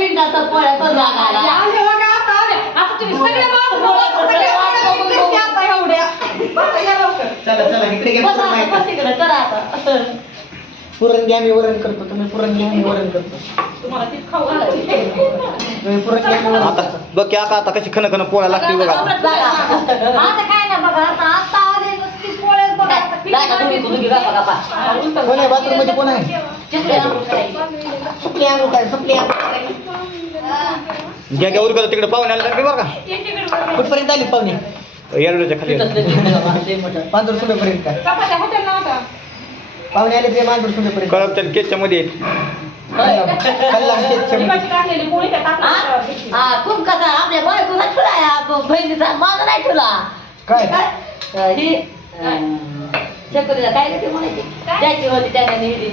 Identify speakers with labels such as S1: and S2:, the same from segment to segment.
S1: पिंडाचा पोळ्या करू लागायला.
S2: चला चला इकडे घ्या
S1: बसा
S2: पुरण
S1: आता,
S2: माहिती.
S1: बस इकडे. करा आता.
S2: पुरण घ्या मी वरण करतो तुम्ही पुरण घ्या मी वरण करतो.
S3: तुम्हाला तीच खाऊ घालायची.
S2: तुम्ही पुरण घ्या मी वरण
S4: आता
S2: करतो.
S4: बघ की आता आता कशी खन खन पोळ्या लागते बघा.
S1: आता काय ना बघा आता आता आले बघा. तुम्ही तुम्ही
S2: कोण आहे? बाथरूममध्ये कोण आहे?
S1: आणून.
S2: सुपली आणू काय सुपली आणू
S4: घ्या घ्या उरकत तिकडे पाहुणे आले तर बरं का
S2: कुठपर्यंत आली पाहुणे?
S4: येरडूच्या खाली.
S1: तिथंच ते चिकली बाबा, ते मोठं.
S2: पांढर सुनेपर्यंत काय
S3: चपात्या हॉटेलला होता.
S2: पाहुणे आले ते
S4: केसच्या मध्ये?
S3: पोळी त्या टाकल्या
S1: हा?
S3: त्याच्यावर घेतली.
S1: हा, खूप कसा? आपल्या बायकोचा ठुला या बहिणीचा माझा नाही ठुला
S2: काय?
S1: ही चकोरीला काय? म्हणायची? ज्याची होती त्याने नेली.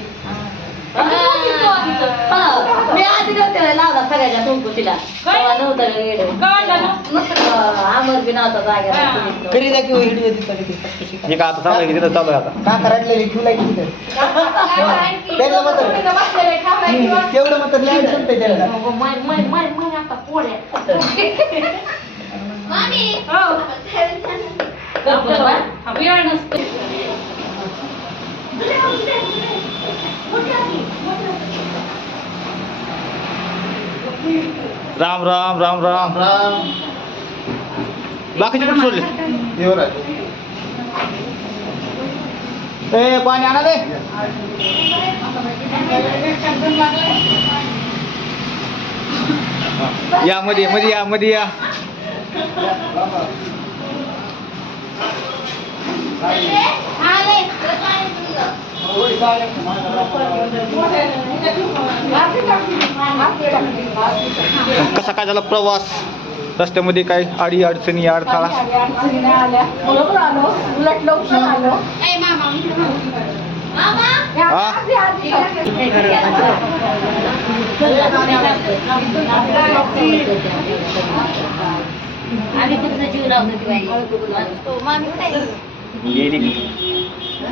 S1: मी आधी नव्हते लावला सगळ्याच्या कुंकुशीला तेव्हा नव्हतं अमर बी नव्हता जागा
S2: घरी जा किंवा हिडू तिथं तिथे
S4: का आता चालू आहे की तिथं चालू आहे आता
S2: काका रडलेली ठेवला की तिथं तेवढं मत लाइट संपते
S1: आता पोळ्या
S3: हो. नसतो.
S4: राम राम राम. राम बाकीचे कुठे सोडले? ए पाणी आणा रे. या मध्ये मध्ये या मध्ये या. कसा काय झाला प्रवास? रस्त्यामध्ये काय अडी अडचणी अडथळा? हा?
S1: आम्ही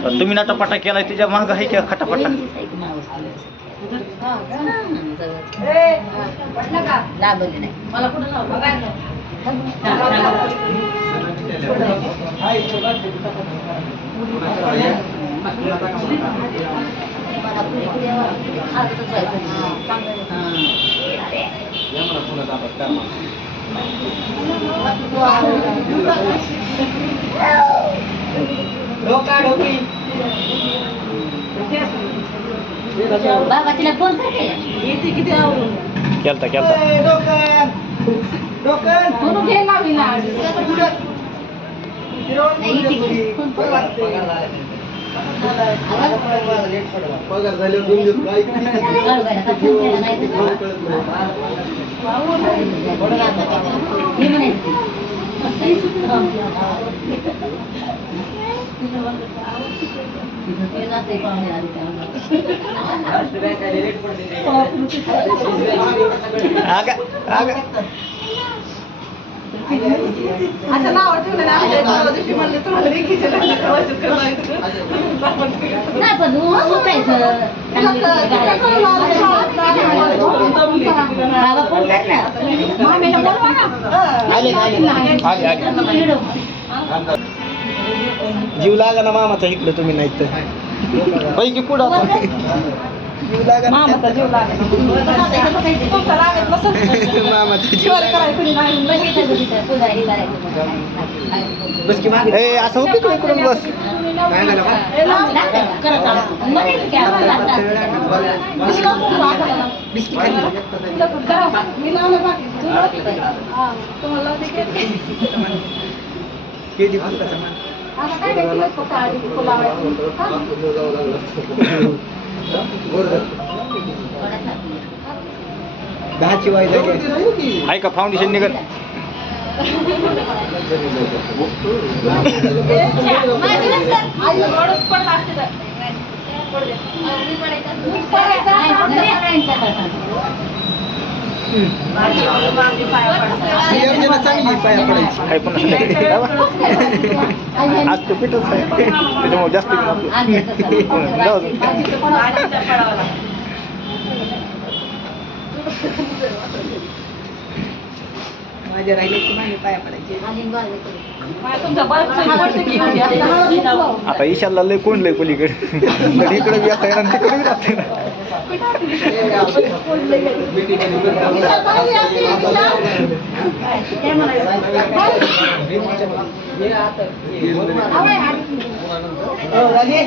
S1: कुठं जीव लावतो ती
S4: गेली तुम्ही नाटापाटा केलाय तिच्या माग आहे की खटापटा
S1: लाभले नाही
S3: मला कुठं लावलं?
S1: मला पुढे पुढे आजच व्हायचं
S2: डोका डोकी
S1: बाबा तिला फोन करते किती आवडून
S4: केलता केलता
S2: ए, डोकं डोकं
S3: म्हणून घे लावली ना आधी.
S1: नाही इथे फोन
S2: पगार झाले दोन दिवस काय
S4: आगा आगा
S3: असं नाव ठेवलं.
S1: नाही पण बाबा फोन कर ना.
S2: आले आले.
S4: आली आली.
S2: जीव लागा ना मामाचा इकडं तुम्ही नाही तर
S4: पैकी पुढं
S2: जीव लागा ना
S3: मामाचा जीव लागेल तुमचा लागत नसेल
S2: मामाचा जीव
S3: शिवारी करायचं कुणी नाही
S2: बस की मागे.
S4: ए असं होते का? इकडून बस
S3: हा. हा?
S2: दहाची वाय झाली
S4: आहे का फाउंडेशन निघत
S3: आई ओरडत पडला असते तर.
S2: ही योजना चांगली आहे पाया पडायची.
S4: काय पण आज तो पिठच आहे. त्याच्यामुळे जास्त जाऊ.
S2: माझ्या राहिल्याची मागे पाया पडायची.
S4: आता ईशाला लय कोण लय पलीकडे? इकडे बी आता तिकडे बी जाता येणार.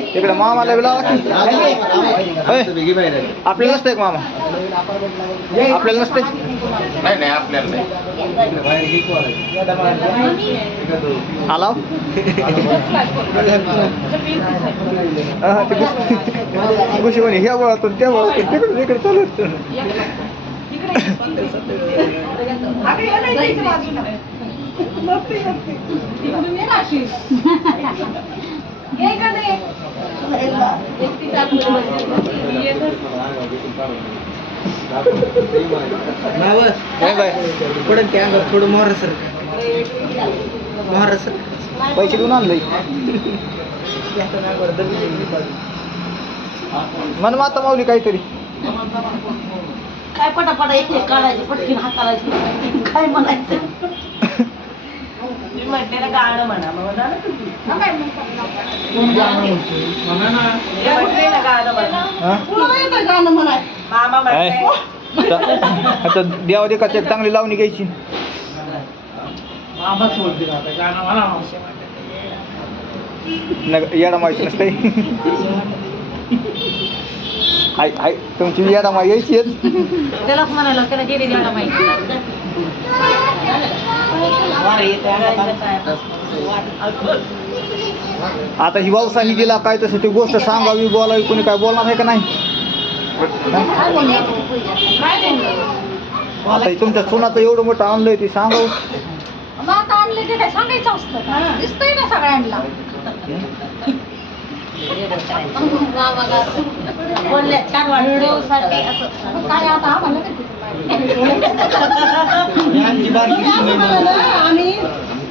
S4: इकडे मामाला बी लावा की. होय. आपल्याला नसतंय का मामा आपल्याला नसतंय
S5: नाही नाही आपल्याला नाही
S4: आला हो. हा, घुशी म्हणे ह्या वळातून त्या वळातून तिकडे तिकडे चालू होतं.
S3: अगं, ये नाही जायचं बाजूला. तिकडून ये ना अशी. ये का नाही?
S4: नाही बाय
S2: पडत त्या थोडं मोहर सर मोहर सर
S4: पैसे देऊन आणलंय मन माता माऊली काहीतरी
S1: काय पटापटा एक एक काढायची पटकीन हाताळायची काय म्हणायचं म्हटलेलं गाणं म्हणा मग म्हणा ना तुम्ही. हे म्हटलेलं गाणं म्हणा.
S4: हा?
S1: मला येतं गाणं म्हणाय मामा
S4: काय?
S1: म्हणताय
S4: आता आता देवा देखाची एक चांगली लावणी घ्यायची नग- येडा माहिती नसते हाय हाय. तुमची येडा माही यायची आहेत.
S3: त्यालाच म्हणायला त्याला गेली
S4: आता ही वावसा ही दिला काय तसं ती गोष्ट सांगावी बोलावी कोणी काय बोलणार आहे का नाही? आता हे तुमच्या सोनाचं एवढं मोठं आणलंय ते सांगावं.
S3: मग आता आणले ते काय सांगायचं असतं? दिसतंय ना सगळ्यांना.
S1: बोलल्या छान वाटलं
S3: काय आता आम्हाला.
S1: आम्ही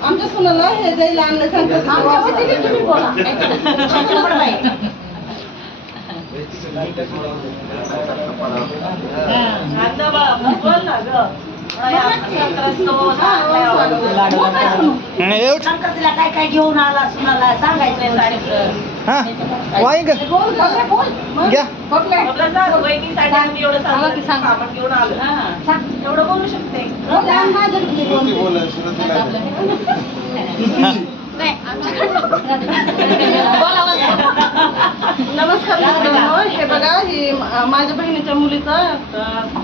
S1: आमच्या सुनाला हे द्यायला आणलं सांगतात
S3: आमच्या वतीने तुम्ही बोला
S4: नाही, एवढं
S1: संक्रांतीला काय काय घेऊन आला सुनाला सांगायचं
S4: हा? वाई ग.
S3: बोल बघ, बोल.
S4: घ्या
S3: बघले एवढं बोलू शकते. नाही नमस्कार मित्रांनो. हे बघा ही माझ्या बहिणीच्या मुलीचा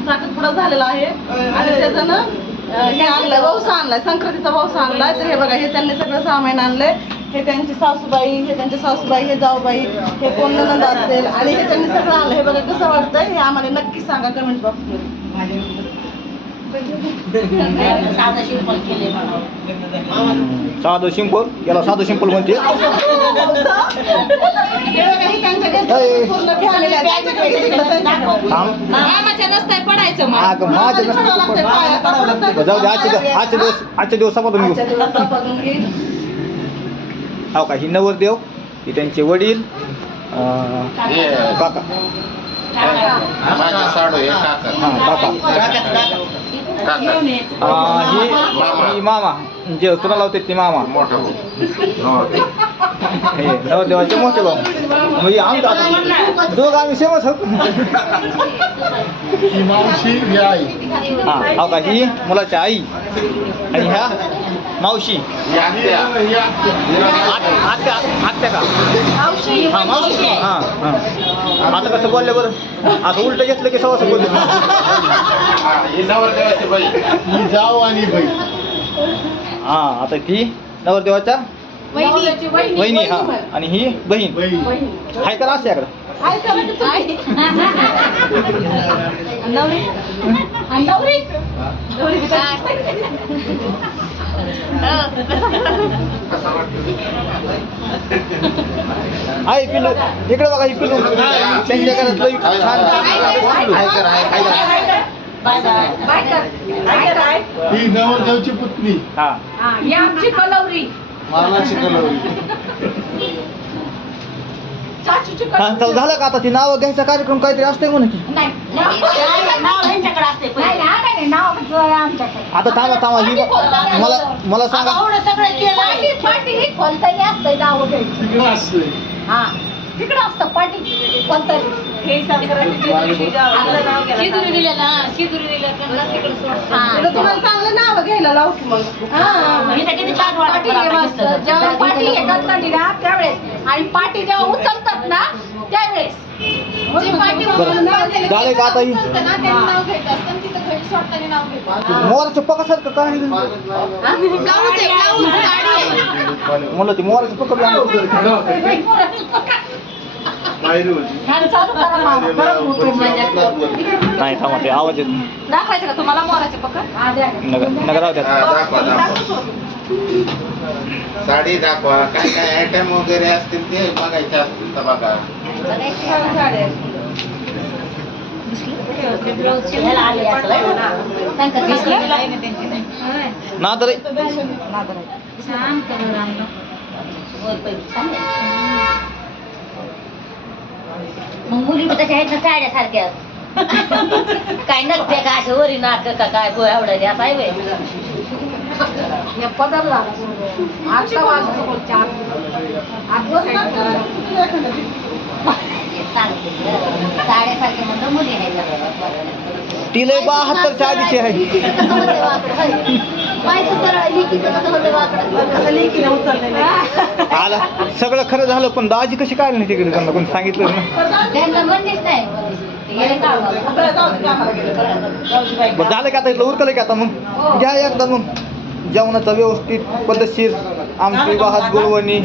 S3: साखरपुडा झालेला आहे. आणि त्याचं ना अं, हे आणलंय वौसा आणलाय संक्रांतीचा वौसा आणलाय. तर हे बघा हे त्यांनी सगळं सामान आणलंय. हे त्यांची सासूबाई हे त्यांचे सासूबाई हे जाऊबाई हे कोण नंद असेल आणि हे त्यांनी सगळं आणलं हे बघा कसं वाटतंय हे आम्हाला नक्की सांगा कमेंट बॉक्समध्ये
S1: साधं शिंपल? केले म्हणा
S4: साधं सिंपल याला साधं सिंपल म्हणते
S3: हे हे.
S4: हा दिवस आजच्या दिवस
S3: आजच्या
S4: घेऊ.
S3: दिवस तपासून घे.
S4: हो का? ही नवरदेव ही त्यांचे वडील अं,
S5: हे
S4: काका.
S5: साडू हे काका.
S4: हा काका.
S5: काका
S4: अं, ही ही मामा. जे तुला लावते ती मामा.
S5: मोठा भाऊ.
S4: हे नवरदेवाचे मोठे भाऊ. आमचं आता दोघं आम्ही सेमच आहोत.
S5: मावशी ही आई.
S4: हा हो का? ही मुलाची आई. आणि ह्या? मावशी.
S5: आत्या.
S4: आत्या. का? हा मावशी. हा हा. आता कसं बोलले बरं? आता उलट घेतलं की सव्वा बोलले
S5: नवरदेवाची बाई जाऊ आणि बाई
S4: हा आता ती नवरदेवाच्या
S3: वहिनी.
S4: वहिनी. हा. आणि ही बहीण. हाय का असते याकडं?
S3: आहे का म्हणजे तुम्ही? नवरी. नवरी.
S4: आहे पिल्लू इकडे बघा ही पिल्लू त्यांच्या घरात लई छान.
S5: ही नवरदेवची पुतणी.
S4: हा.
S3: हा, ही आमची कलवरी.
S5: मला शिकवलं
S3: चाचूची
S4: हा, चल झालं का आता ती नाव घ्यायचा? कार्यक्रम काहीतरी असते म्हणून की?
S3: नाही
S1: नाव ह्यांच्याकडे असते
S3: नाही, नाही, नाही, नाव आमचं
S6: आमच्याकडे.
S4: आता थांबा थांबा ही मला मला सांगा.
S6: पाटी पाटी ही कोणतरी असतं नाव घ्यायचं. हा. तिकडं असतं पाटी कोणतरी.
S1: शिदुरी दिले ना शिदुरी दिलं त्यांना तिकडे सोडतात.
S3: आता तुम्हाला चांगलं नाव घ्यायला लावू की मग.
S6: हे.
S1: दिसतं.
S6: जेव्हा पाटी हे करतात ना त्यावेळेस. आणि पाटी जेव्हा उचलतात ना त्यावेळेस.
S4: ही? मोराचं पकासारखं काय म्हणलं ते मोराचं पकड. नाही थांबा ते आवाज़ येत
S3: दाखवायचं का तुम्हाला? मोराचे पकड.
S6: हा.
S4: नगर नगर राहू द्या.
S5: साडी दाखवा. काय काय आयटम वगैरे असतील ते बघायचे असतील तर बघा.
S1: ब्लाऊज शिवायला आले ना. त्यांचं दिसलं?
S4: नादर आहे.
S1: मग मुली तशा आहेत ना साड्या सारख्या काय नसते का असे वरी नाक का काय बोय आवडायचे असं आहे
S6: बदलला चार. आठ
S1: साड्यासारखे म्हणलं मुली आहेत.
S4: ती लय बहात्तरच्या आधीची आहे आला. सगळं खरं झालं पण दाजी कशी काय नाही तिकडे? त्यांना कोणी सांगितलं ना झालं का आता इथलं उरकलं की आता मग? घ्या एकदा मग. जेवणाचा व्यवस्थित पद्धतशीर आमची वाहत गुळवणी.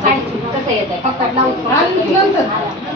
S1: साडी घालायला. ते कसं
S3: नंतर